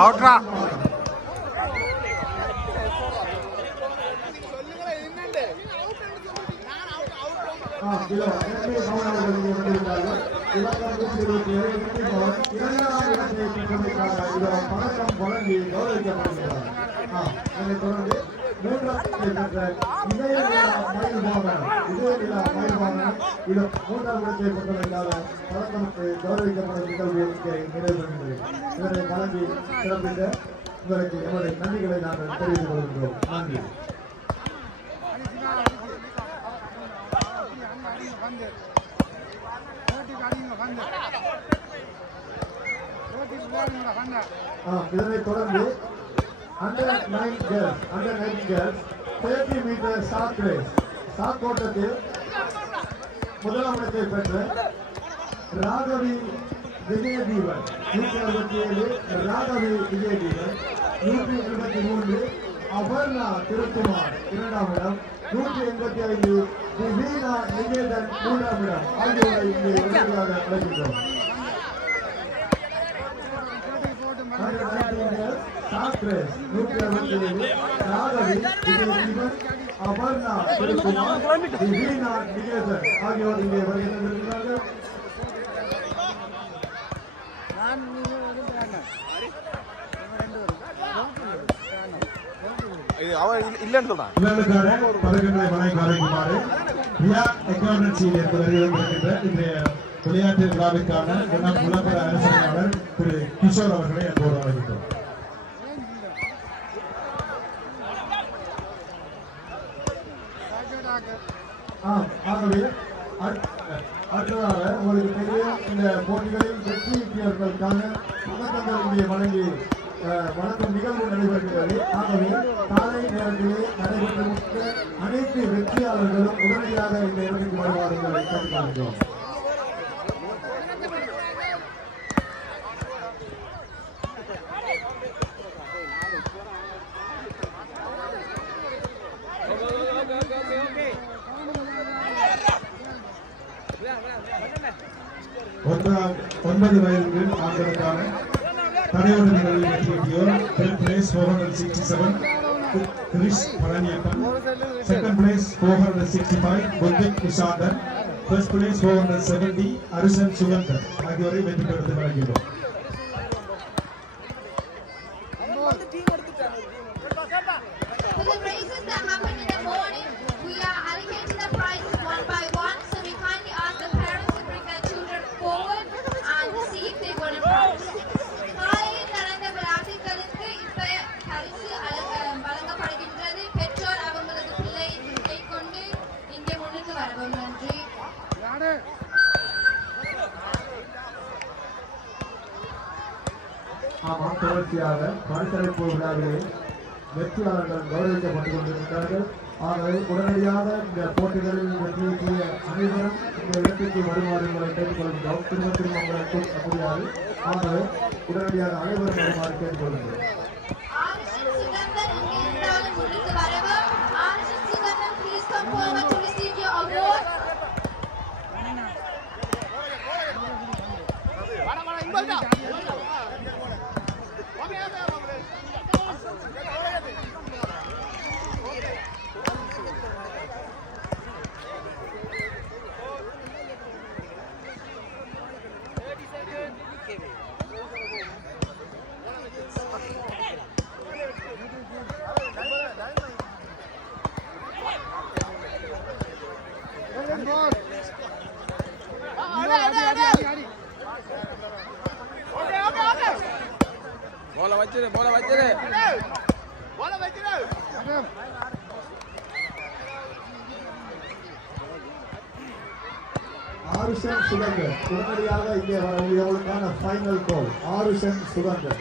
அவுட்ரா நன்றிகளை நாங்கள் தெரிவித்துக் கொள்கின்றோம். நன்றி. இதனைத் தொடர்ந்து under 19 girls 30 metre short race short ஓட்டத்தில் முதலாம் இடத்தை பெற்ற ராகவி விஜயதீவன் 167, ராகவி விஜயதீவன் 183, அபர்ணா திருக்குமார் 2ஆம் இடம், 185 திவீனா நிகேதன் 3ஆம் இடம் ஆகியோரை இங்கே உறுதியாக அழைக்கின்றோம். சாக்ரேஸ் 167, ராகவி விஜயதீவன், அபர்ணா திருக்குமார், திவீனா நிகேதன் ஆகியோர் இங்கே வருகின்றார்கள். இல்லன்னு சொல்றான். விளையாட்டு விழாவிற்கான விளம்பர அரசாணையாளர் திரு கிஷோர் அவர்களை அன்போடு அழைக்கின்றோம். ஆகவே அடுத்ததாக உங்களுக்கு தெரியும், இந்த போட்டிகளில் வெற்றி ஈட்டியவர்களுக்கான பதக்கங்கள் இங்கே வழங்கி வழங்கும் நிகழ்வு நடைபெறுகிறது. ஆகவே காலை நேரத்திலே நடைபெற்ற அனைத்து வெற்றியாளர்களும் உடனடியாக இந்த இடத்துக்கு வருவார்கள் கேட்டுக்கொள்கிறோம். ஒன்பது வயது ஆண்களுக்கான தடையோடு நிகழ்வில் வெற்றியோர் third place 467 Girish Palaniappan, second place 465 புத்திக் Nishanthan, first place 470 அரிசன் Suganthan ஆகியோரை வெற்றி பெற்று வழங்கினோம். தொடர்ச்சியாக பரிசளிப்பு விழாவிலே வெற்றியாளர்கள் கௌரவிக்கப்பட்டுக் கொண்டிருக்கிறார்கள். ஆகவே உடனடியாக இந்த போட்டிகளில் வெற்றியீட்டிய அனைவரும் இந்த இடத்திற்கு வருமாறு உங்களை கேட்டுக்கொள்கின்றோம். திரும்ப திரும்ப உங்களை கூட்ட முடியாது. ஆகவே உடனடியாக அனைவரும் வருமாறு கேட்டுக்கொள்கின்றோம். bola வச்சிரு ஆருஷன் சுகந்தர் உடனடியாக இங்கே வரவுக்கான final call. Arushan Sugandhar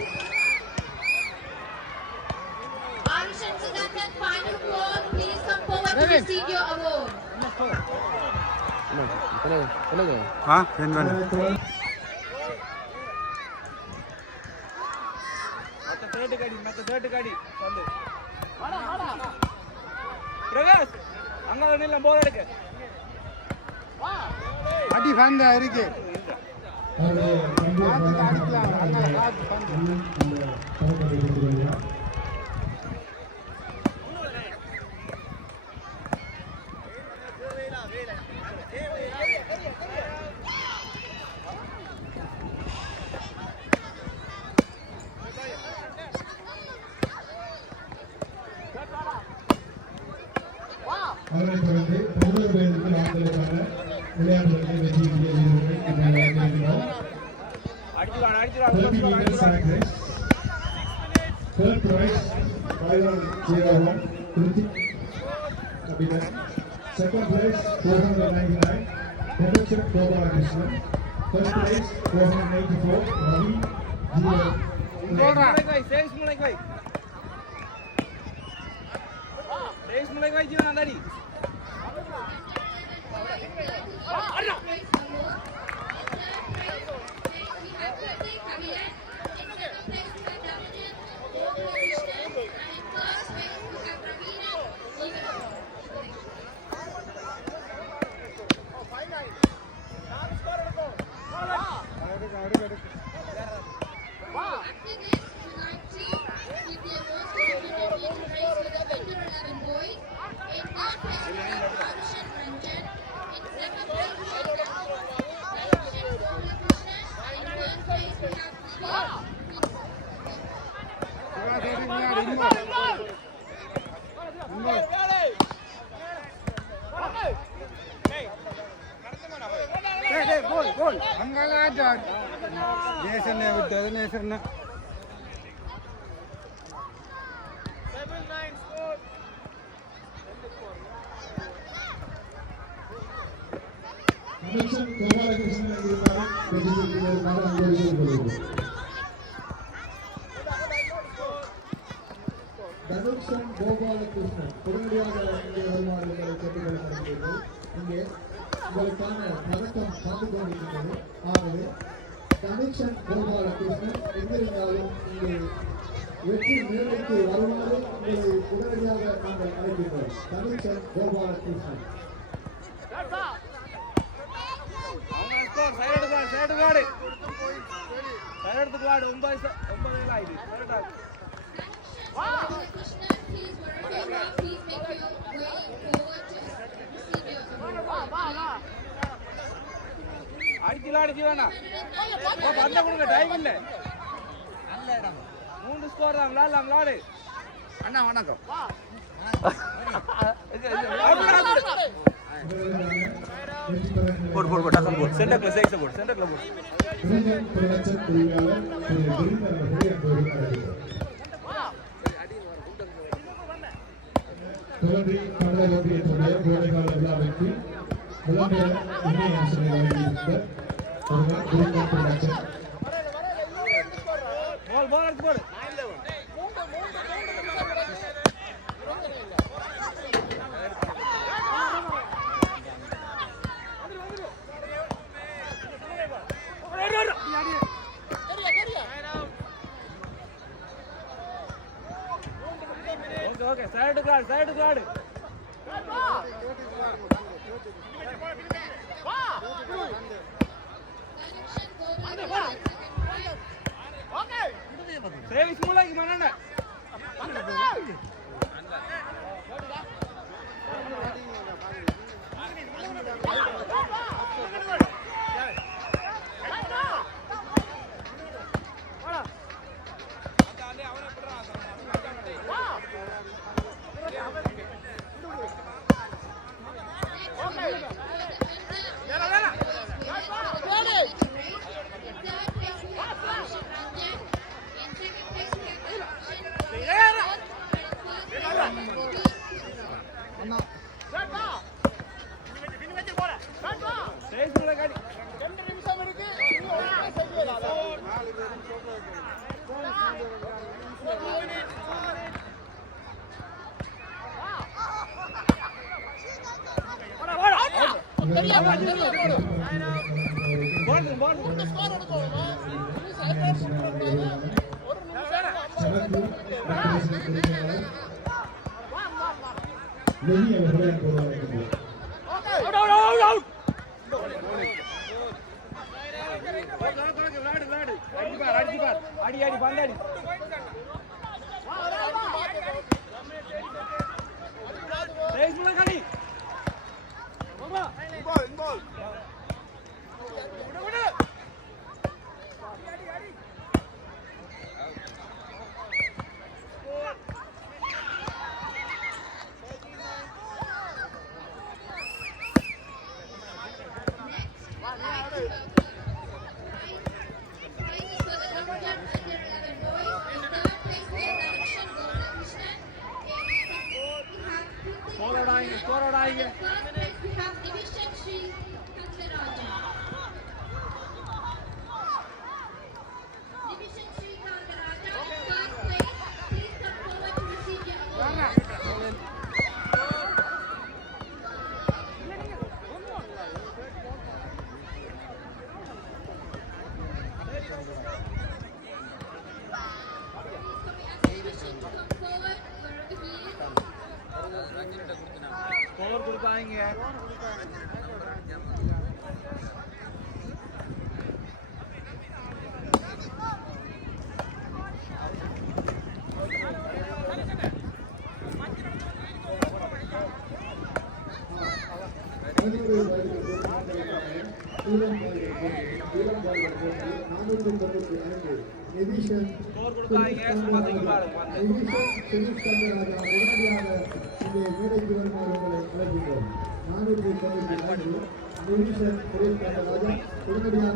final call, please come forward to receive your award. ஆ என்ன வேணும் தேர்ட் காடி வந்து பிரகாஷ் அங்க நில்ல போர் எடுக்க அடி ஃபேன் இருக்கு அடிக்கலாம் அதனைத் தொடர்ந்து 30 வயதுக்கு ஆண்களுக்கான விளையாட்டுகளில் வெற்றி வீரர்கள் Third prize, 5101, Kritik Abhidan. Second place, 499, Production Gopalakrishnan. Third place, 494, Ravi जीवन நேசனை விட்டது நேசனை Production Gopalakrishnan இருந்தாலும் வெற்றி வீரர்களாக அனுமதிக்கப்படுகிறது. தனுஷன் கோபாலகிருஷ்ணன் உடனடியாக இங்கே வருமாறு உங்களை கேட்டுக்கொள்ளப்படுகிறீர்கள். இங்கே உங்களுக்கான பதக்கம் காத்துக் கொண்டிருக்கிறது. ஆகவே தனுஷன் கோபாலகிருஷ்ணன் எங்கிருந்தாலும் இங்கே வெற்றி மேடைக்கு வருமாறு உங்களை உடனடியாக நாங்கள் அழைக்கின்றோம். தனுஷன் கோபாலகிருஷ்ணன் அடிச்சு வேணா பந்த கொடுங்க டைம் இல்ல மூணு ஸ்கோர் தான் விளாடு அண்ணா வணக்கம் போடு போடு போடு டக்கல் போடு சென்டர்ல சேக்ஸ் போடு சென்டர்ல போடு இளைஞர் பிரதேச உரிமையாளர் திரு கிரிந்தர் அவர்களை அன்போடு அழைக்கிறோம். தொடர்ந்து தமிழக ஒன்றியத்துடைய கோடைக்கால விழாவிற்கு விளம்பர இணை ஆசிரியர் வழங்கியிருந்த ஒருவர் கிரிந்தர் பிரதேச பால் பால் எடுத்து போடு ஓகே சைடு கார்டு சேவிஸ் மூளைக்கு மனன அடி அடி பந்தாடி கொடுப்பாங்க. உடனடியாக